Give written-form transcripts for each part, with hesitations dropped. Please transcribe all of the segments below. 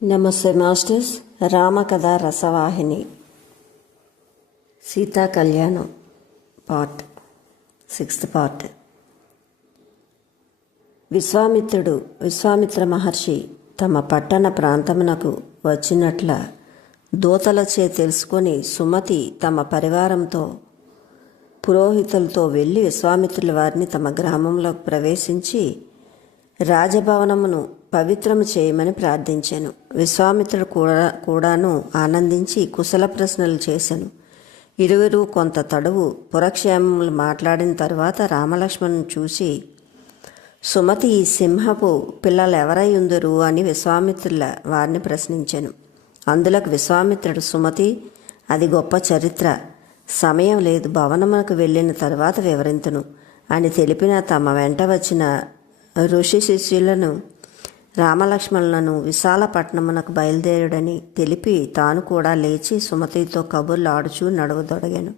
నమస్తే మాస్టర్స్. రామకథ రసవాహిని సీతా కళ్యాణం పార్ట్ 6th. విశ్వామిత్ర మహర్షి తమ పట్టణ ప్రాంతమునకు వచ్చినట్ల దూతలచే తెలుసుకొని సుమతి తమ పరివారంతో పురోహితులతో వెళ్ళి విశ్వామిత్రుల వారిని తమ గ్రామంలోకి ప్రవేశించి రాజభవనమును పవిత్రము చేయమని ప్రార్థించాను. విశ్వామిత్రుడు కూడాను ఆనందించి కుశల ప్రశ్నలు చేశాను. ఇరువురు కొంత తడువు పురక్షేమములు మాట్లాడిన తరువాత రామలక్ష్మణుని చూసి, సుమతి ఈ సింహపు పిల్లలు ఎవరై ఉందరు అని విశ్వామిత్రుల వారిని ప్రశ్నించాను. అందులోకి విశ్వామిత్రుడు, సుమతి, అది గొప్ప చరిత్ర, సమయం లేదు, భవనమునకు వెళ్ళిన తర్వాత వివరింతును అని తెలిపిన తమ వెంట వచ్చిన ఋషి శిష్యులను రామలక్ష్మణులను విశాలపట్నమునకు బయలుదేరుడని తెలిపి తాను కూడా లేచి సుమతితో కబుర్లు ఆడుచూ నడువదొడగాను.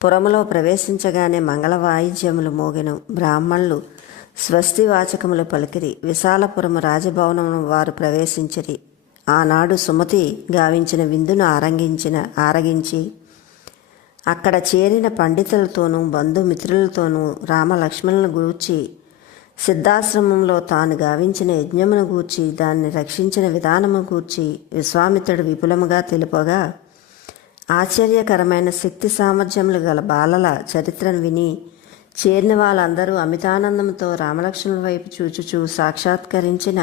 పురములో ప్రవేశించగానే మంగళ వాయిద్యములు మోగెను. బ్రాహ్మణులు స్వస్తి వాచకములు పలికిరి. విశాలపురము రాజభవనమును వారు ప్రవేశించిరి. ఆనాడు సుమతి గావించిన విందును ఆరగించి అక్కడ చేరిన పండితులతోనూ బంధుమిత్రులతోనూ రామలక్ష్మణులను గూర్చి, సిద్ధాశ్రమంలో తాను గావించిన యజ్ఞమును గూర్చి, దాన్ని రక్షించిన విధానము గూర్చి విశ్వామిత్రుడు విపులముగా తెలుపగా, ఆశ్చర్యకరమైన శక్తి సామర్థ్యములు గల బాలల చరిత్రను విని చేరిన వాళ్ళందరూ అమితానందంతో రామలక్ష్మణుల వైపు చూచుచూ సాక్షాత్కరించిన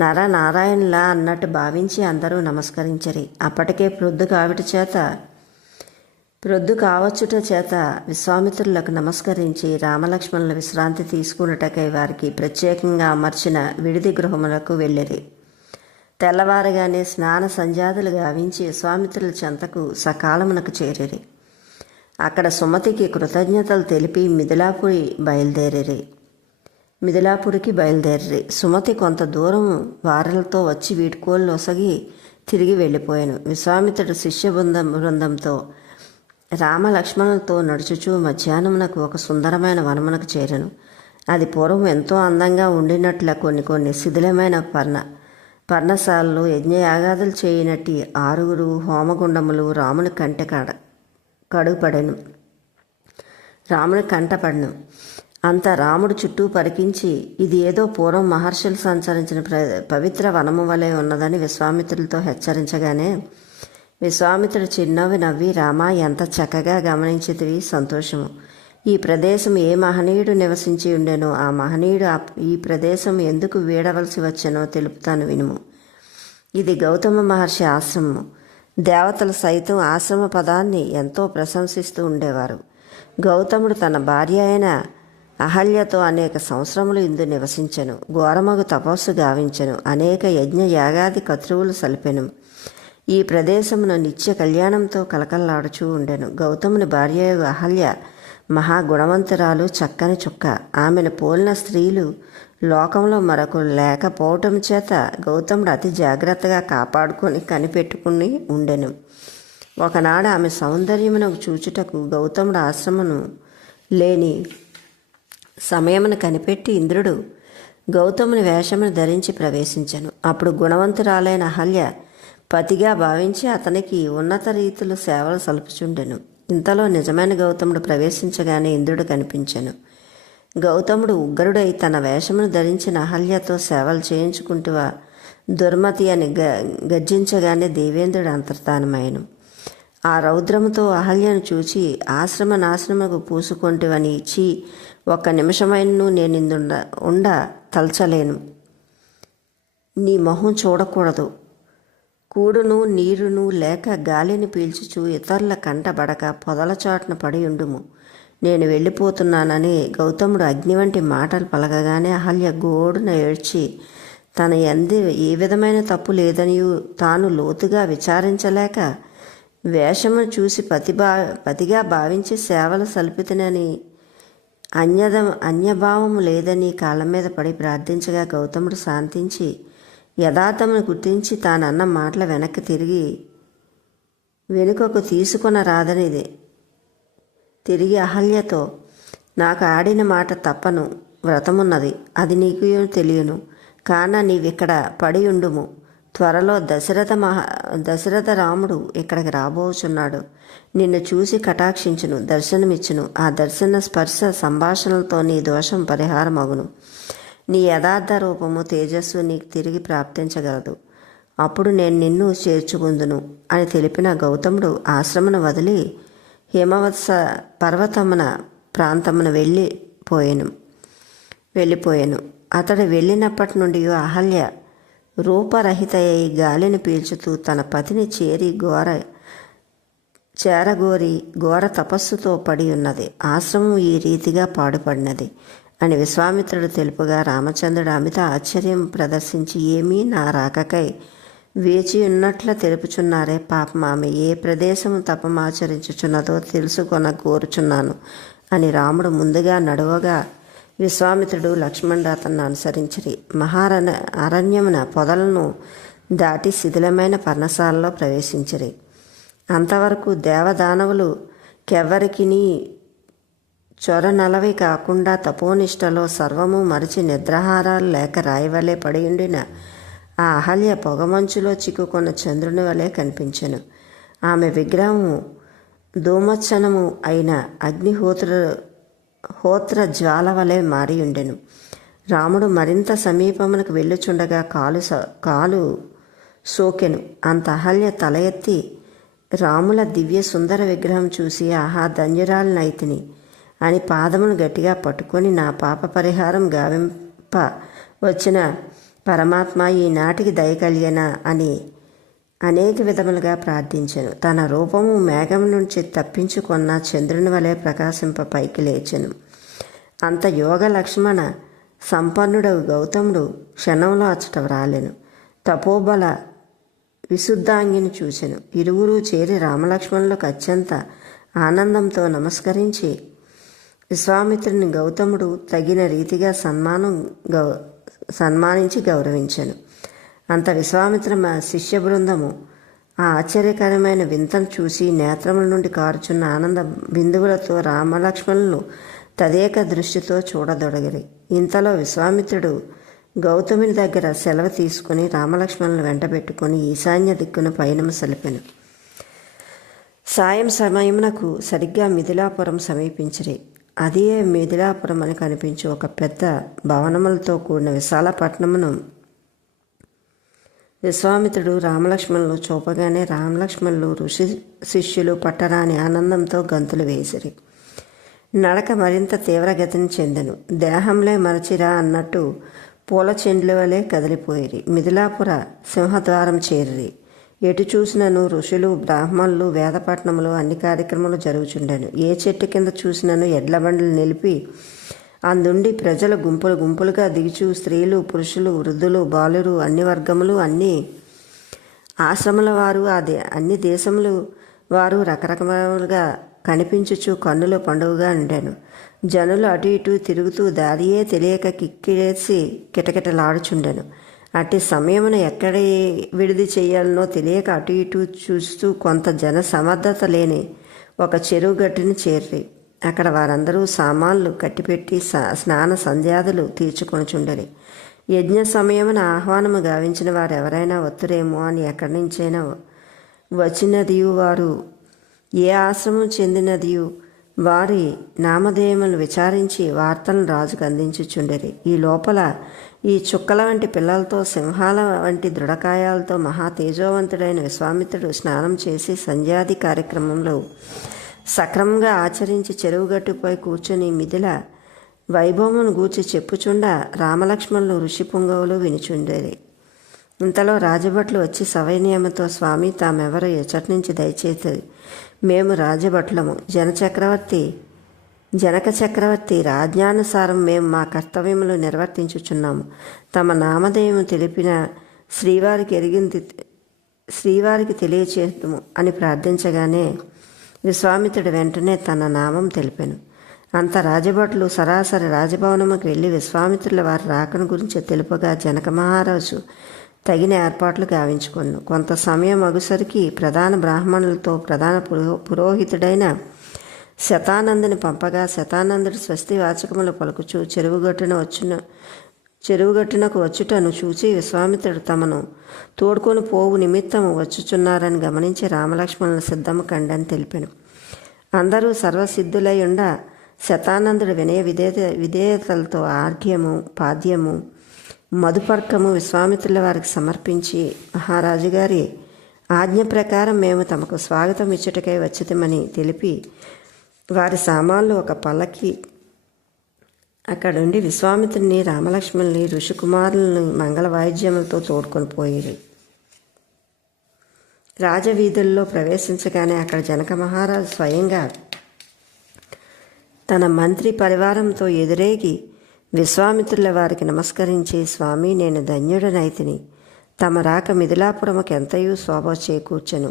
నరనారాయణులా అన్నట్టు భావించి అందరూ నమస్కరించరి. అప్పటికే ప్రొద్దు కావచ్చుట చేత విశ్వామిత్రులకు నమస్కరించి రామలక్ష్మణుల విశ్రాంతి తీసుకున్నటకై వారికి ప్రత్యేకంగా అమర్చిన విడిది గృహములకు వెళ్ళిరి. తెల్లవారుగానే స్నాన సంధ్యాదులు గావించి విశ్వామిత్రుల చెంతకు సకాలమునకు చేరిరి. అక్కడ సుమతికి కృతజ్ఞతలు తెలిపి మిథిలాపురికి బయలుదేరి సుమతి కొంత దూరం వారలతో వచ్చి వీడ్కోలు ఒసగి తిరిగి వెళ్ళిపోయాను. విశ్వామిత్రుడు శిష్య బృందంతో రామలక్ష్మణులతో నడుచుచూ మధ్యాహ్నమునకు ఒక సుందరమైన వనమునకు చేరను. అది పూర్వం ఎంతో అందంగా ఉండినట్ల కొన్ని శిథిలమైన పర్ణశాలలు, యజ్ఞయాగాదులు చేయనట్టి 6 హోమగుండములు రాముని కంటపడెను. అంత రాముడు చుట్టూ పరికించి, ఇది ఏదో పూర్వం మహర్షులు సంచరించిన పవిత్ర వనము వలె ఉన్నదని విశ్వామిత్రులతో హెచ్చరించగానే విశ్వామిత్రుడు చిరునవ్వు నవ్వి, రామా, ఎంత చక్కగా గమనించితివి, సంతోషము. ఈ ప్రదేశం ఏ మహనీయుడు నివసించి ఉండెనో ఆ మహనీయుడు ఈ ప్రదేశం ఎందుకు వీడవలసి వచ్చెనో తెలుపుతాను వినుము. ఇది గౌతమ మహర్షి ఆశ్రమము. దేవతలు సైతం ఆశ్రమ పదాన్ని ఎంతో ప్రశంసిస్తూ ఉండేవారు. గౌతముడు తన భార్య అయిన అహల్యతో అనేక సంవత్సరములు ఇందు నివసించెను. ఘోరమగు తపస్సు గావించెను. అనేక యజ్ఞ యాగాది కర్తృవులు సలిపెను. ఈ ప్రదేశమును నిత్య కళ్యాణంతో కలకల్లాడుచూ ఉండెను. గౌతముని భార్య అహల్య మహాగుణవంతురాలు, చక్కని చుక్క. ఆమెను పోలిన స్త్రీలు లోకంలో మరొకరు లేకపోవటం చేత గౌతముడు అతి జాగ్రత్తగా కనిపెట్టుకుని ఉండెను. ఒకనాడు ఆమె సౌందర్యమును చూచుటకు గౌతముడు ఆశ్రమను లేని సమయమును కనిపెట్టి ఇంద్రుడు గౌతముని వేషమును ధరించి ప్రవేశించెను. అప్పుడు గుణవంతురాలైన అహల్య పతిగా భావించి అతనికి ఉన్నత రీతిలో సేవలు సలుపుచుండెను. ఇంతలో నిజమైన గౌతముడు ప్రవేశించగానే ఇంద్రుడు కనిపించెను. గౌతముడు ఉగ్రుడై తన వేషమును ధరించిన అహల్యతో సేవలు చేయించుకుంటువా దుర్మతి అని గర్జించగానే దేవేంద్రుడు అంతర్ధానమైను. ఆ రౌద్రముతో అహల్యను చూచి, ఆశ్రమ నాశనముకు పూసుకొంటివని ఇచ్చి ఒక్క నిమిషమైనను నేను ఉండ తలచలేను. నీ మొహం చూడకూడదు. కూడును నీరును లేక గాలిని పీల్చుచు ఇతరుల కంటబడక పొదల చాటున పడి ఉండుము. నేను వెళ్ళిపోతున్నానని గౌతముడు అగ్ని వంటి మాటలు పలకగానే అహల్య గోడున ఏడ్చి తన యందు ఏ విధమైన తప్పు లేదనియు తాను లోతుగా విచారించలేక వేషమును చూసి పతిగా భావించి సేవలు సల్పితనని అన్యభావము లేదని కాళ్ళ మీద పడి ప్రార్థించగా గౌతముడు శాంతించి యథార్థమును గుర్తించి తానన్న మాటల వెనుకకు తీసుకొనరాదనిది తిరిగి అహల్యతో, నాకు ఆడిన మాట తప్పను, వ్రతమున్నది, అది నీకు తెలియను. కాన నీవిక్కడ పడి ఉండుము, త్వరలో దశరథ రాముడు ఇక్కడికి రాబోచున్నాడు. నిన్ను చూసి కటాక్షించును, దర్శనమిచ్చును. ఆ దర్శన స్పర్శ సంభాషణలతో నీ దోషం పరిహారమగును. నీ యథార్థ రూపము తేజస్సు నీకు తిరిగి ప్రాప్తించగలదు. అప్పుడు నేను నిన్ను చేర్చుకుందును అని తెలిపిన గౌతముడు ఆశ్రమను వదిలి హిమవత్స పర్వతమున ప్రాంతమున వెళ్ళిపోయాను. అతడు వెళ్ళినప్పటి నుండి అహల్య రూపరహితయ్యి గాలిని పీల్చుతూ తన పతిని చేరగోరి ఘోర తపస్సుతో పడి ఉన్నది. ఆశ్రమం ఈ రీతిగా పాడుపడినది అని విశ్వామిత్రుడు తెలుపుగా రామచంద్రుడు అమిత ఆశ్చర్యం ప్రదర్శించి, ఏమీ నా రాకకై వేచి ఉన్నట్ల తెలుపుచున్నారే, పాపం ఆమె ఏ ప్రదేశము తపమాచరించుచున్నదో తెలుసుకొన కోరుచున్నాను అని రాముడు ముందుగా నడువగా విశ్వామిత్రుడు లక్ష్మణుడు అతన్ని అనుసరించిరి. అరణ్యమున పొదలను దాటి శిథిలమైన పర్ణశాలలో ప్రవేశించిరి. అంతవరకు దేవదానవులు కెవ్వరికిని చొరనలవి కాకుండా తపోనిష్టలో సర్వము మరిచి నిద్రాహారాలు లేక రాయివలే పడియుండిన ఆ అహల్య పొగమంచులో చిక్కుకున్న చంద్రుని వలె కనిపించెను. ఆమె విగ్రహము ధూమచ్చనము అయిన హోత్ర జ్వాల వలె మారియుండెను. రాముడు మరింత సమీపమునకు వెళ్ళుచుండగా కాలు సోకెను. అంత అహల్య తల ఎత్తి రాముల దివ్య సుందర విగ్రహం చూసి, ఆహా ధన్యురాలినైతిని అని పాదమును గట్టిగా పట్టుకొని, నా పాప పరిహారం గావింప వచ్చిన పరమాత్మ ఈనాటికి దయ కలిగేనా అని అనేక విధములుగా ప్రార్థించెను. తన రూపము మేఘం నుంచి తప్పించుకొన్న చంద్రుని వలె ప్రకాశింప పైకి లేచెను. అంత యోగ లక్ష్మణ సంపన్నుడవు గౌతముడు క్షణంలో అచ్చట వ్రాలెను. తపోబల విశుద్ధాంగిని చూచెను. ఇరువురు చేరి రామలక్ష్మణులకు అత్యంత ఆనందంతో నమస్కరించి విశ్వామిత్రుని గౌతముడు తగిన రీతిగా సన్మానించి గౌరవించెను. అంత విశ్వామిత్ర శిష్య బృందము ఆ ఆశ్చర్యకరమైన వింతను చూసి నేత్రముల నుండి కారుచున్న ఆనంద బిందువులతో రామలక్ష్మణులను తదేక దృష్టితో చూడదొడగిరి. ఇంతలో విశ్వామిత్రుడు గౌతముని దగ్గర సెలవు తీసుకుని రామలక్ష్మణులను వెంటబెట్టుకుని ఈశాన్య దిక్కును పయనము సలిపెను. సాయం సమయమునకు సరిగ్గా మిథిలాపురం సమీపించిరి. అదే మిథిలాపురం అని కనిపించే ఒక పెద్ద భవనములతో కూడిన విశాల పట్టణమును విశ్వామిత్రుడు రామలక్ష్మణులు చూపగానే రామలక్ష్మణులు ఋషి శిష్యులు పట్టరాని ఆనందంతో గంతులు వేసిరి. నడక మరింత తీవ్రగతిని చెందెను. దేహంలే మరచిరా అన్నట్టు పూల చెండ్ల వలె కదిలిపోయిరి. మిథిలాపుర సింహద్వారం చేరిరి. ఎటు చూసినను ఋషులు, బ్రాహ్మణులు, వేదపట్నములు అన్ని కార్యక్రమాలు జరుగుచుండెను. ఏ చెట్టు కింద చూసినను ఎడ్ల బండ్లు నిలిపి అందుండి ప్రజలు గుంపులు గుంపులుగా దిగుచు స్త్రీలు, పురుషులు, వృద్ధులు, బాలురు, అన్ని వర్గములు, అన్ని ఆశ్రముల వారు, అన్ని దేశములు వారు రకరకములుగా కనిపించుచు కన్నుల పండుగగా ఉండెను. జనులు అటు ఇటు తిరుగుతూ దారియే తెలియక కిక్కిరేసి కిటకిటలాడుచుండెను. అట్టి సమయమున ఎక్కడ విడిది చేయాలనో తెలియక అటు ఇటు చూస్తూ కొంత జన సమర్థత లేని ఒక చెరువు గట్టుని చేరి అక్కడ వారందరూ సామాన్లు కట్టిపెట్టి స్నాన సంధ్యాదులు తీర్చుకొనుచుండరి. యజ్ఞ సమయమున ఆహ్వానము గావించిన వారు ఎవరైనా వత్తురేమో అని ఎక్కడి నుంచైనా వచ్చినదియు, వారు ఏ ఆశ్రమం చెందినదియు వారి నామధేయములు విచారించి వార్తలను రాజుకు అందించుచుండరి. ఈ లోపల ఈ చుక్కల వంటి పిల్లలతో, సింహాల వంటి దృఢకాయాలతో మహా తేజోవంతుడైన విశ్వామిత్రుడు స్నానం చేసి సంధ్యాది కార్యక్రమంలో సక్రమంగా ఆచరించి చెరువుగట్టుపై కూర్చొని మిథిల వైభవమును గూర్చి చెప్పుచుండ రామలక్ష్మణులు ఋషి పుంగవులు వినుచుండేది. ఇంతలో రాజభట్లు వచ్చి సవైన్యముతో, స్వామి తామెవరో ఎచ్చటి నుంచి దయచేసి మేము రాజభట్లము, జనక చక్రవర్తి రాజ్ఞానుసారం మేము మా కర్తవ్యములు నిర్వర్తించుచున్నాము. తమ నామధేయము తెలిపిన శ్రీవారికి తెలియచేద్దుము అని ప్రార్థించగానే విశ్వామిత్రుడు వెంటనే తన నామం తెలిపెను. అంత రాజభట్లు సరాసరి రాజభవనముకు వెళ్ళి విశ్వామిత్రుల వారి రాకను గురించి తెలుపగా జనక మహారాజు తగిన ఏర్పాట్లు గావించుకొను. కొంత సమయం అగుసరికి ప్రధాన బ్రాహ్మణులతో ప్రధాన పురోహితుడైన శతానందుని పంపగా శతానందుడు స్వస్తి వాచకములు పలుకుచూ చెరువుగట్టున చెరువుగట్టునకు వచ్చుటను చూచి విశ్వామిత్రుడు తమను తోడుకొని పోవు నిమిత్తము వచ్చుచున్నారని గమనించి రామలక్ష్మణుల సిద్ధము కండని తెలిపాను. అందరూ సర్వసిద్ధులై ఉండ శతానందుడు వినయ విధేయతలతో ఆర్ఘ్యము పాద్యము మధుపర్కము విశ్వామిత్రుల వారికి సమర్పించి, మహారాజు గారి ఆజ్ఞ ప్రకారం మేము తమకు స్వాగతం ఇచ్చుటకై వచ్చితమని తెలిపి వారి సామాన్లు ఒక పల్లకి అక్కడుండి విశ్వామిత్రుని రామలక్ష్మణుని ఋషికుమారులను మంగళ వాయిద్యములతో తోడుకొని పోయి రాజవీధుల్లో ప్రవేశించగానే అక్కడ జనక మహారాజు స్వయంగా తన మంత్రి పరివారంతో ఎదురేగి విశ్వామిత్రుల వారికి నమస్కరించి, స్వామి, నేను ధన్యుడనైతిని. తమ రాక మిథిలాపురముకు ఎంతయూ శోభ చేకూర్చెను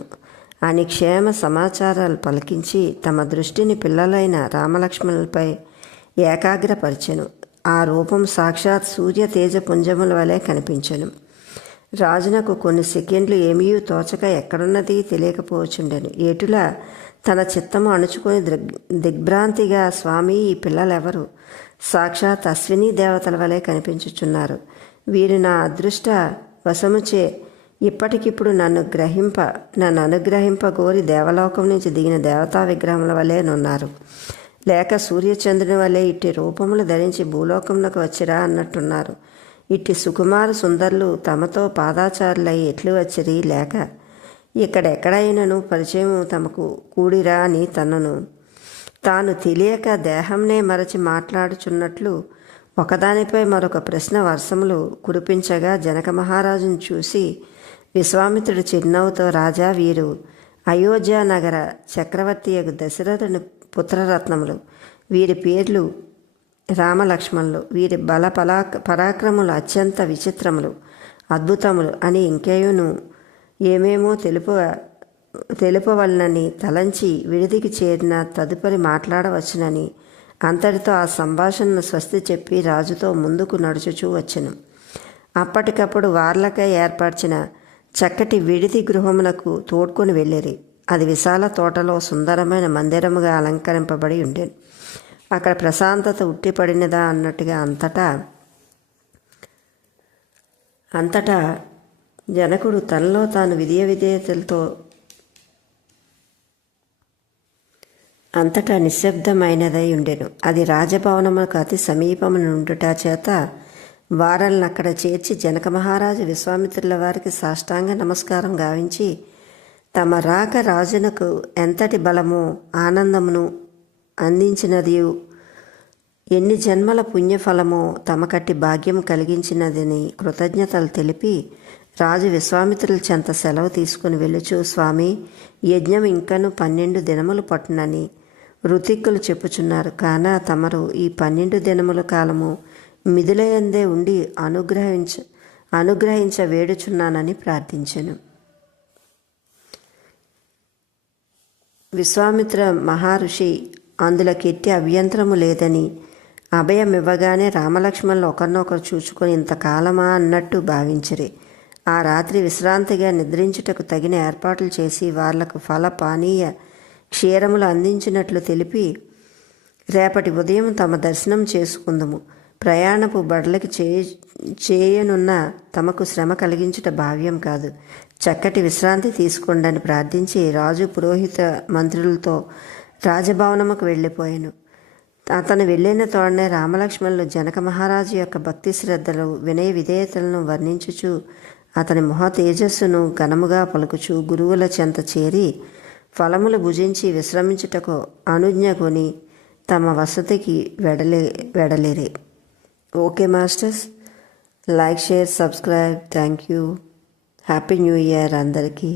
అని క్షేమ సమాచారాలు పలికించి తమ దృష్టిని పిల్లలైన రామలక్ష్మణులపై ఏకాగ్రపరిచెను. ఆ రూపం సాక్షాత్ సూర్య తేజ పుంజముల వలె కనిపించెను. రాజునకు కొన్ని సెకండ్లు ఏమీ తోచక ఎక్కడున్నది తెలియకపోవచ్చుండెను. ఏటులా తన చిత్తము అణుచుకొని దిగ్భ్రాంతిగా, స్వామి, ఈ పిల్లలెవరు? సాక్షాత్ అశ్విని దేవతల వలె కనిపించుచున్నారు. వీరు నా అదృష్ట వశముచే ఇప్పటికిప్పుడు నన్ను అనుగ్రహింప కోరి దేవలోకం నుంచి దిగిన దేవతా విగ్రహముల వలె నున్నారు, లేక సూర్యచంద్రుని వలె ఇట్టి రూపములు ధరించి భూలోకమునకు వచ్చిరా అన్నట్టున్నారు. ఇట్టి సుకుమార సుందరులు తమతో పాదాచారులై ఎట్లు వచ్చిరి, లేక ఇక్కడెక్కడైనను పరిచయం తమకు కూడిరా అని తాను తెలియక దేహంనే మరచి మాట్లాడుచున్నట్లు ఒకదానిపై మరొక ప్రశ్న వర్షములు కురిపించగా జనక మహారాజును చూసి విశ్వామిత్రుడు చిరునవ్వుతో, రాజా, వీరు అయోధ్య నగర చక్రవర్తియగు దశరథుని పుత్రరత్నములు. వీరి పేర్లు రామలక్ష్మణులు. వీరి బల పరాక్రములు అత్యంత విచిత్రములు, అద్భుతములు అని ఇంకేయును ఏమేమో తెలుపవలనని తలంచి విడిదికి చేరిన తదుపరి మాట్లాడవచ్చునని అంతటితో ఆ సంభాషణను స్వస్తి చెప్పి రాజుతో ముందుకు నడుచుచూ వచ్చెను. అప్పటికప్పుడు వార్లకై ఏర్పరిచిన చక్కటి విడిది గృహమునకు తోడ్కొని వెళ్ళిరి. అది విశాల తోటలో సుందరమైన మందిరముగా అలంకరింపబడి ఉండేను. అక్కడ ప్రశాంతత ఉట్టిపడినదా అన్నట్టుగా అంతటా జనకుడు తనలో తాను విధేయతలతో అంతటా నిశ్శబ్దమైనదై ఉండెను. అది రాజభవనములకు అతి సమీపమునుండుట చేత వారలను అక్కడ చేర్చి జనక మహారాజు విశ్వామిత్రుల వారికి సాష్టాంగ నమస్కారం గావించి, తమ రాక రాజునకు ఎంతటి బలము ఆనందమును అందించినదియు, ఎన్ని జన్మల పుణ్యఫలమో తమకట్టి భాగ్యం కలిగించినదని కృతజ్ఞతలు తెలిపి రాజు విశ్వామిత్రుల చెంత సెలవు తీసుకుని వెళ్ళుచు, స్వామి, యజ్ఞం ఇంకను 12 దినములు పట్టునని ఋతిక్కులు చెప్పుచున్నారు. కాన తమరు ఈ 12 దినముల కాలము మిథిలయందే ఉండి అనుగ్రహించ వేడుచున్నానని ప్రార్థించెను. విశ్వామిత్ర మహర్షి అందులోకి ఎట్టి అభ్యంతరము లేదని అభయమివ్వగానే రామలక్ష్మణులు ఒకరినొకరు చూచుకొని ఇంతకాలమా అన్నట్టు భావించిరి. ఆ రాత్రి విశ్రాంతిగా నిద్రించుటకు తగిన ఏర్పాట్లు చేసి వాళ్లకు ఫల పానీయ క్షీరములు అందించినట్లు తెలిపి, రేపటి ఉదయం తమ దర్శనం చేసుకుందుము. ప్రయాణపు బడలకి చేయనున్న తమకు శ్రమ కలిగించుట భావ్యం కాదు. చక్కటి విశ్రాంతి తీసుకోండని ప్రార్థించి రాజు పురోహిత మంత్రులతో రాజభవనముకు వెళ్ళిపోయాను. అతను వెళ్ళిన తోడనే రామలక్ష్మణులు జనక మహారాజు యొక్క భక్తి శ్రద్ధలు వినయ విధేయతలను వర్ణించుచు అతని మొహ తేజస్సును ఘనముగా పలుకుచు గురువుల చెంత చేరి ఫలములు భుజించి విశ్రమించుటకు అనుజ్ఞ కొని తమ వసతికి వెడలిరి. Okay masters, like, share, subscribe. Thank you. Happy new year అందరికీ.